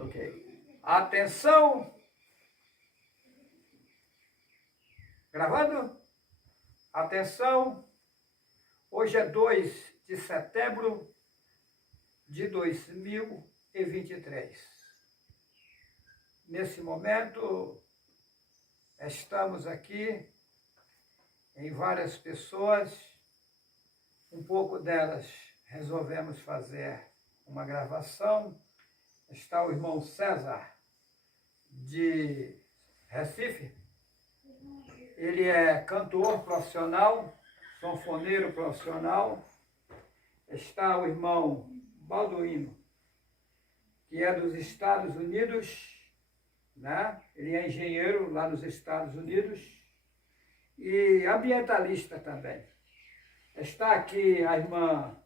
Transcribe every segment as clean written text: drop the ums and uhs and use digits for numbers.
Ok. Atenção. Gravando? Atenção. Hoje é 2 de setembro de 2023. Nesse momento, estamos aqui em várias pessoas. Um pouco delas resolvemos fazer uma gravação. Está o irmão César, de Recife. Ele é cantor profissional, sanfoneiro profissional. Está o irmão Balduino, que é dos Estados Unidos, né? Ele é engenheiro lá nos Estados Unidos e ambientalista também. Está aqui a irmã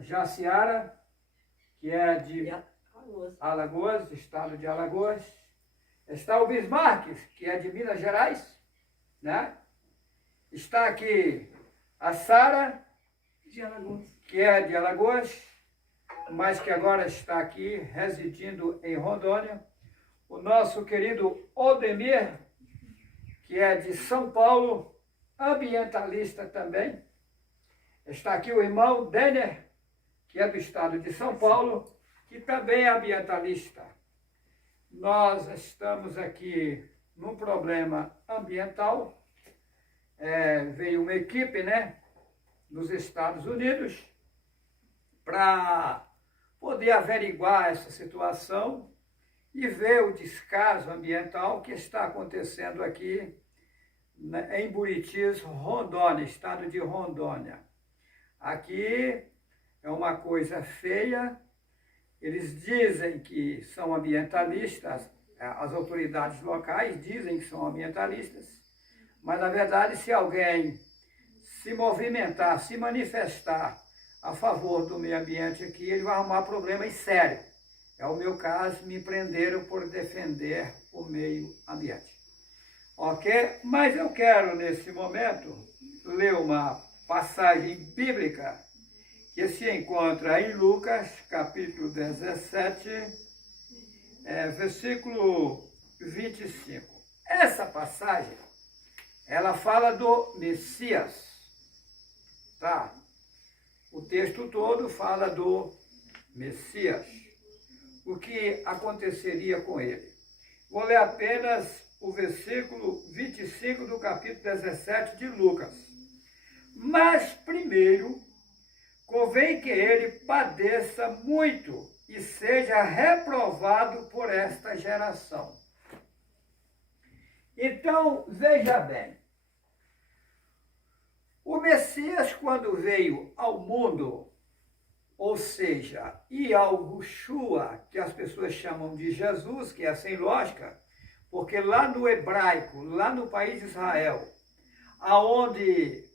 Jaciara, que é de Alagoas, estado de Alagoas. Está o Bismarck, que é de Minas Gerais, né? Está aqui a Sara, que é de Alagoas, mas que agora está aqui residindo em Rondônia. O nosso querido Odemir, que é de São Paulo, ambientalista também. Está aqui o irmão Denner, que é do estado de São Paulo, que também é ambientalista. Nós estamos aqui num problema ambiental. Veio uma equipe, né, dos Estados Unidos para poder averiguar essa situação e ver o descaso ambiental que está acontecendo aqui em Buritis, Rondônia, estado de Rondônia. Aqui é uma coisa feia. Eles dizem que são ambientalistas, as autoridades locais dizem que são ambientalistas, mas, na verdade, se alguém se movimentar, se manifestar a favor do meio ambiente aqui, ele vai arrumar problemas sérios. É o meu caso, me prenderam por defender o meio ambiente. Ok? Mas eu quero, nesse momento, ler uma passagem bíblica que se encontra em Lucas, capítulo 17, versículo 25. Essa passagem, ela fala do Messias, tá? O texto todo fala do Messias, o que aconteceria com ele. Vou ler apenas o versículo 25 do capítulo 17 de Lucas. Mas primeiro, convém que ele padeça muito e seja reprovado por esta geração. Então, veja bem, o Messias, quando veio ao mundo, ou seja, Yahushua, que as pessoas chamam de Jesus, que é sem lógica, porque lá no hebraico, lá no país de Israel, aonde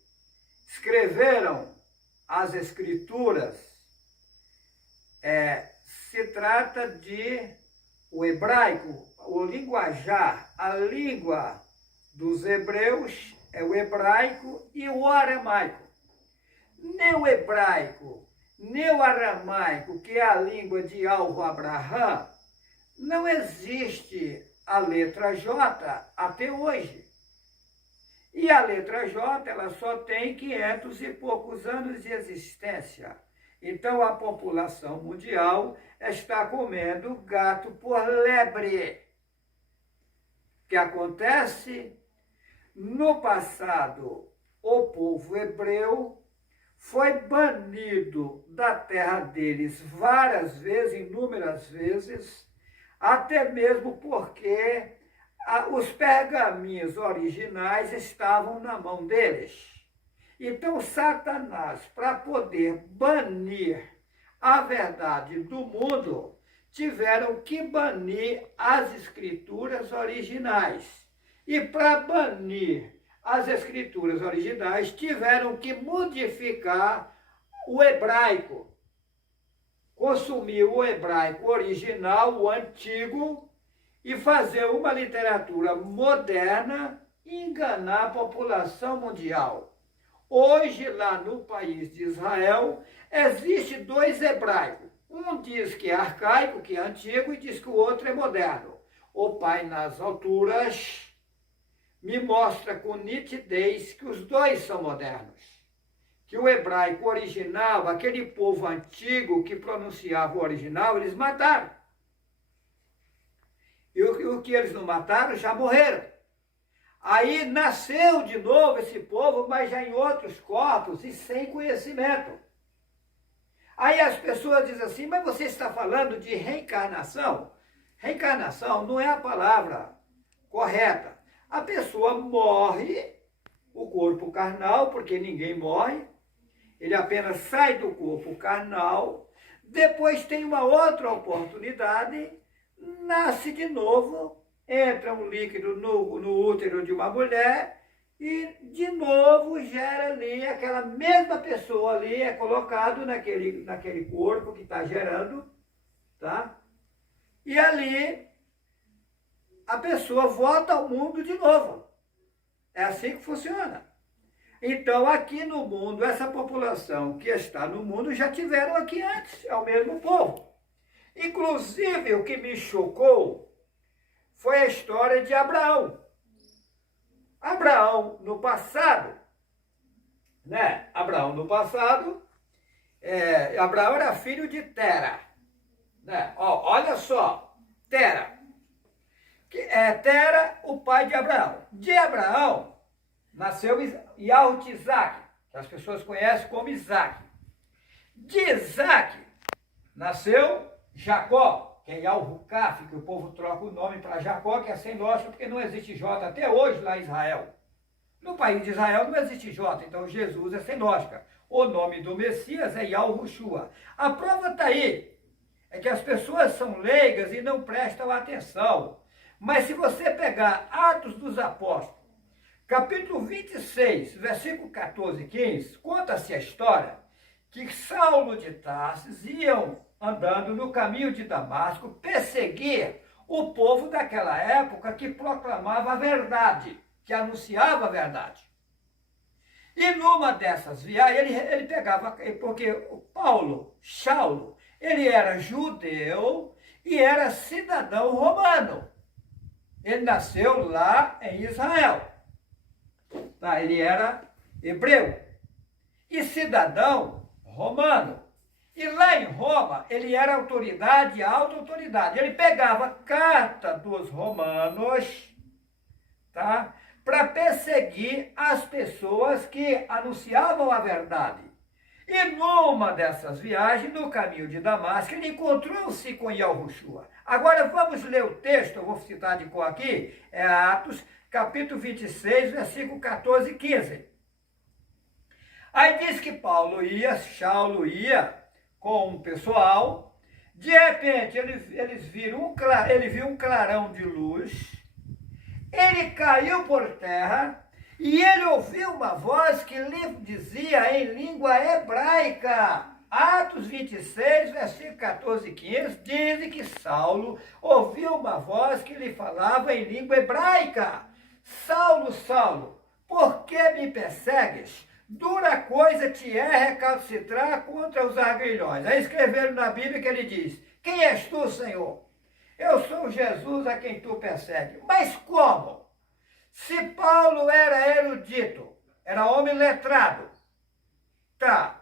escreveram as escrituras, se trata de o hebraico, o linguajar, a língua dos hebreus é o hebraico e o aramaico. Nem o hebraico, nem o aramaico, que é a língua de Abraham, não existe a letra J até hoje. E a letra J, ela só tem 500 e poucos anos de existência. Então, a população mundial está comendo gato por lebre. O que acontece? No passado, o povo hebreu foi banido da terra deles várias vezes, inúmeras vezes, até mesmo porque os pergaminhos originais estavam na mão deles. Então, Satanás, para poder banir a verdade do mundo, tiveram que banir as escrituras originais. E para banir as escrituras originais, tiveram que modificar o hebraico. Consumir o hebraico original, o antigo, e fazer uma literatura moderna e enganar a população mundial. Hoje, lá no país de Israel, existe 2 hebraicos. Um diz que é arcaico, que é antigo, e diz que o outro é moderno. O Pai nas alturas me mostra com nitidez que os dois são modernos. Que o hebraico original, aquele povo antigo que pronunciava o original, eles mataram. E o que eles não mataram já morreram. Aí nasceu de novo esse povo, mas já em outros corpos e sem conhecimento. Aí as pessoas dizem assim, mas você está falando de reencarnação? Reencarnação não é a palavra correta. A pessoa morre, o corpo carnal, porque ninguém morre, ele apenas sai do corpo carnal, depois tem uma outra oportunidade, nasce de novo, entra um líquido no útero de uma mulher e de novo gera ali, aquela mesma pessoa ali é colocado naquele corpo que está gerando, tá? E ali a pessoa volta ao mundo de novo. É assim que funciona. Então, aqui no mundo, essa população que está no mundo já tiveram aqui antes, é o mesmo povo. Inclusive, o que me chocou foi a história de Abraão. Abraão, no passado, né? Abraão, no passado, Abraão era filho de Tera. Né? Olha só, Tera. Tera, o pai de Abraão. De Abraão, nasceu Yahutizak, que as pessoas conhecem como Isaac. De Isaac, nasceu Jacó, que é Yahukaf, que o povo troca o nome para Jacó, que é sem lógica, porque não existe J até hoje lá em Israel. No país de Israel não existe J, então Jesus é sem lógica. O nome do Messias é Yahushua. A prova está aí, é que as pessoas são leigas e não prestam atenção. Mas se você pegar Atos dos Apóstolos, capítulo 26, versículo 14 e 15, conta-se a história que Saulo de Tarsis iam andando no caminho de Damasco perseguir o povo daquela época que proclamava a verdade, que anunciava a verdade. E numa dessas viagens, ele pegava, porque o Saulo, ele era judeu e era cidadão romano. Ele nasceu lá em Israel. Tá? Ele era hebreu e cidadão romano. E lá em Roma, ele era autoridade, alta autoridade. Ele pegava carta dos romanos, tá? Para perseguir as pessoas que anunciavam a verdade. E numa dessas viagens, no caminho de Damasco, ele encontrou-se com Yahushua. Agora vamos ler o texto, eu vou citar de cor aqui, é Atos, capítulo 26, versículo 14 e 15. Aí diz que Saulo ia com um pessoal, de repente ele viu um clarão de luz, ele caiu por terra e ele ouviu uma voz que lhe dizia em língua hebraica. Atos 26, versículo 14 e 15, diz que Saulo ouviu uma voz que lhe falava em língua hebraica. Saulo, Saulo, por que me persegues? Dura coisa te é recalcitrar contra os arguilhões. Aí escreveram na Bíblia que ele diz, quem és tu, Senhor? Eu sou Jesus a quem tu persegues. Mas como? Se Paulo era erudito, era homem letrado, tá?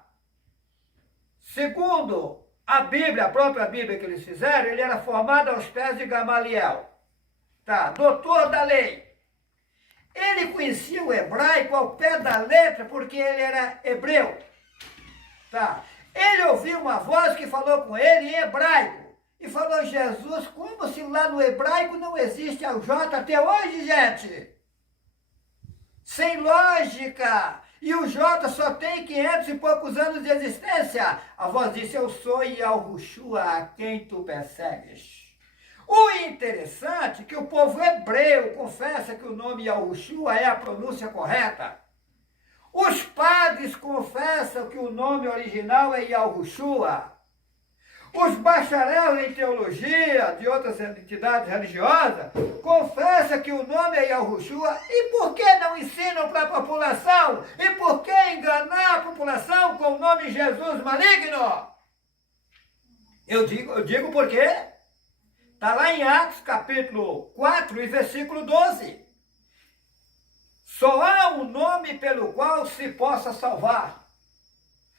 Segundo a Bíblia, a própria Bíblia que eles fizeram, ele era formado aos pés de Gamaliel, tá? Doutor da lei. Ele conhecia o hebraico ao pé da letra porque ele era hebreu, tá? Ele ouviu uma voz que falou com ele em hebraico e falou Jesus, como se lá no hebraico não existe o J até hoje, gente? Sem lógica! E o J só tem 500 e poucos anos de existência. A voz disse, eu sou Yahushua, a quem tu persegues. O interessante é que o povo hebreu confessa que o nome Yahushua é a pronúncia correta. Os padres confessam que o nome original é Yahushua. Os bacharéis em teologia de outras entidades religiosas confessam que o nome é Yahushua. E por que não ensinam para a população? E por que enganar a população com o nome Jesus maligno? Eu digo porque está lá em Atos capítulo 4 e versículo 12. Só há um nome pelo qual se possa salvar.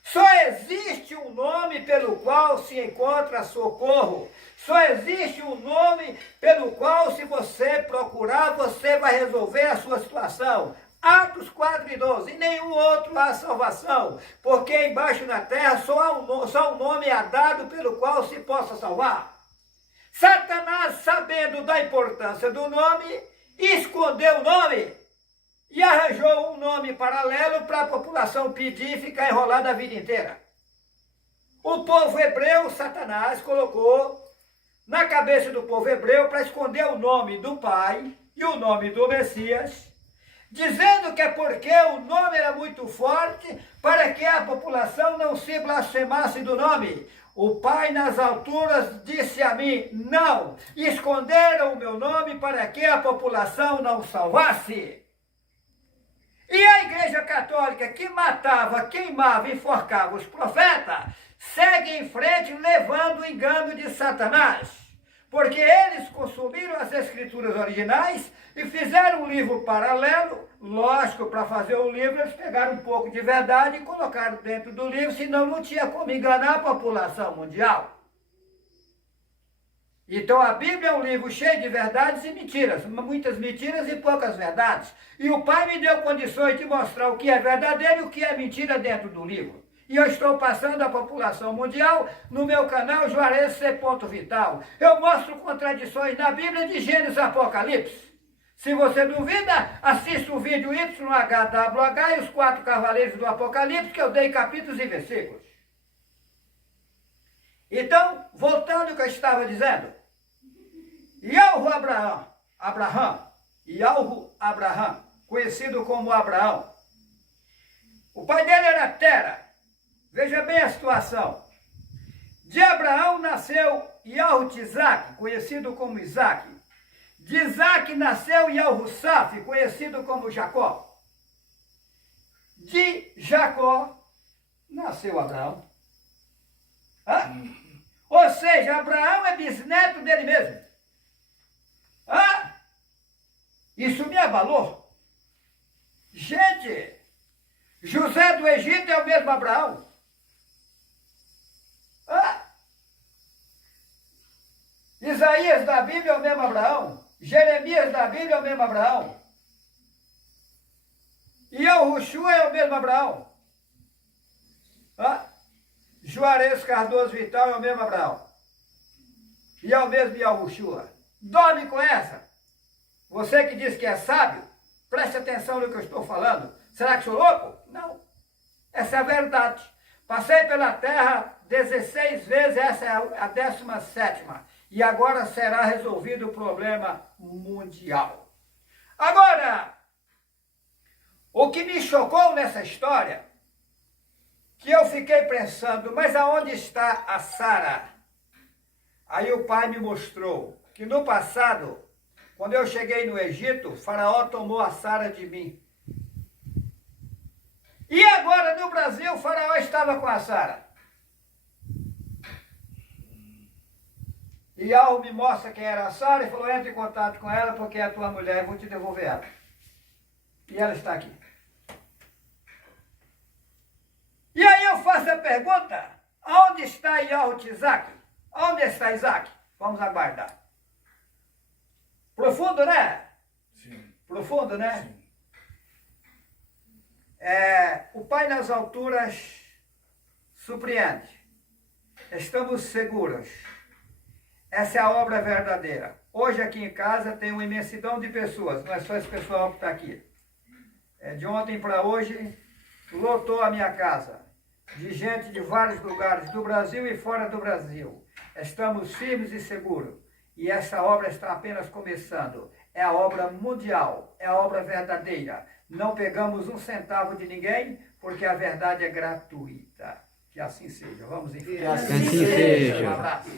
Só existe um nome pelo qual se encontra socorro. Só existe um nome pelo qual, se você procurar, você vai resolver a sua situação. Atos 4 e 12. Em nenhum outro há salvação, porque embaixo na terra só um nome é dado pelo qual se possa salvar. Satanás, sabendo da importância do nome, escondeu o nome e arranjou um nome paralelo para a população pedir e ficar enrolada a vida inteira. O povo hebreu, Satanás colocou na cabeça do povo hebreu para esconder o nome do Pai e o nome do Messias, dizendo que é porque o nome era muito forte para que a população não se blasfemasse do nome. O Pai nas alturas disse a mim, não, esconderam o meu nome para que a população não salvasse. E a Igreja Católica, que matava, queimava e enforcava os profetas, segue em frente levando o engano de Satanás. Porque eles consumiram as escrituras originais e fizeram um livro paralelo. Lógico, para fazer o livro, eles pegaram um pouco de verdade e colocaram dentro do livro, senão não tinha como enganar a população mundial. Então a Bíblia é um livro cheio de verdades e mentiras, muitas mentiras e poucas verdades. E o Pai me deu condições de mostrar o que é verdadeiro e o que é mentira dentro do livro. E eu estou passando à população mundial no meu canal Juarez C. Vital. Eu mostro contradições na Bíblia de Gênesis a Apocalipse. Se você duvida, assista o vídeo YHWH e os 4 cavaleiros do Apocalipse, que eu dei capítulos e versículos. Então, voltando ao que eu estava dizendo, Abraham, conhecido como Abraão. O pai dele era Tera. Veja bem a situação. De Abraão nasceu Yahutzak, conhecido como Isaac. De Isaac nasceu Yahussaf, conhecido como Jacó. De Jacó nasceu Abraão. Ou seja, Abraão é bisneto dele mesmo. Isso me abalou. Gente, José do Egito é o mesmo Abraão. Isaías da Bíblia é o mesmo Abraão. Jeremias da Bíblia é o mesmo Abraão. Yahushua é o mesmo Abraão. Juarez Cardoso Vital é o mesmo Abraão. E é o mesmo Yahushua. Dorme com essa. Você que diz que é sábio, preste atenção no que eu estou falando. Será que sou louco? Não. Essa é a verdade. Passei pela terra 16 vezes, essa é a 17ª. E agora será resolvido o problema mundial. Agora, o que me chocou nessa história, que eu fiquei pensando, mas aonde está a Sara? Aí o pai me mostrou que no passado, quando eu cheguei no Egito, o faraó tomou a Sara de mim. E agora no Brasil, o faraó estava com a Sara. E Alvo me mostra quem era a Sara e falou, entre em contato com ela porque é a tua mulher, eu vou te devolver ela. E ela está aqui. E aí eu faço a pergunta, onde está Yahutzak? Onde está Isaac? Vamos aguardar. Profundo, né? Sim. Profundo, né? Sim. O Pai nas alturas surpreende. Estamos seguros. Essa é a obra verdadeira. Hoje aqui em casa tem uma imensidão de pessoas, não é só esse pessoal que está aqui. De ontem para hoje, lotou a minha casa. De gente de vários lugares do Brasil e fora do Brasil. Estamos firmes e seguros. E essa obra está apenas começando. É a obra mundial, é a obra verdadeira. Não pegamos um centavo de ninguém, porque a verdade é gratuita. Que assim seja. Vamos em frente. Que assim seja. Um abraço.